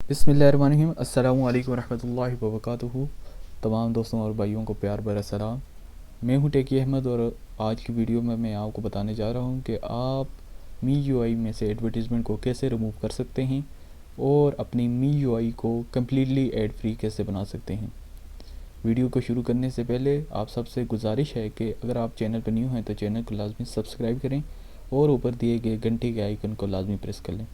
बिस्मिल्लाहिर्रहमानिर्रहीम। अस्सलामु अलैकुम रहमतुल्लाहि व बरकातुहू। तमाम दोस्तों और भाइयों को प्यार भरा सलाम। मैं हूं टेकी अहमद और आज की वीडियो में मैं आपको बताने जा रहा हूं कि आप मी यूआई में से एडवर्टीज़मेंट को कैसे रिमूव कर सकते हैं और अपनी मी यूआई को कम्प्लीटली एड फ्री कैसे बना सकते हैं। वीडियो को शुरू करने से पहले आप सबसे गुजारिश है कि अगर आप चैनल पर न्यू हैं तो चैनल को लाजमी सब्सक्राइब करें और ऊपर दिए गए घंटे के आइकन को लाजमी प्रेस कर लें